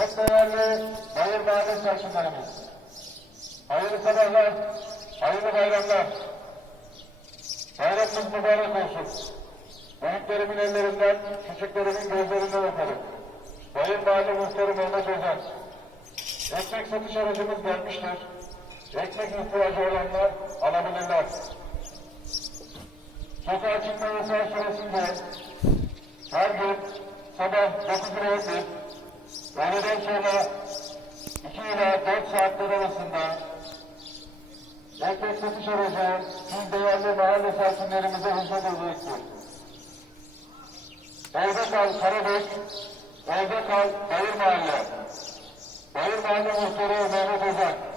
Çok değerli Bayır Mahalle sakinlerimiz. Hayırlı sabahlar, hayırlı bayramlar. Bayramınız mübarek olsun. Büyüklerimin ellerinden, küçüklerimin gözlerinden öperim. Bayır Mahalle Muhtarı Mehmet Özen. Ekmek satış aracımız gelmiştir. Ekmek ihtiyacı olanlar alabilirler. Sokağa çıkma yasağı süresince her gün sabah 9 ile 11, öğleden sonra 2 ila 4 saatler arasında ekmek satış aracı tüm değerli mahalle sakinlerimize hizmet edecektir. Orada kal Karabük, orada kal Bayır Mahalle. Bayır Mahalle Muhtarı Mehmet Özen.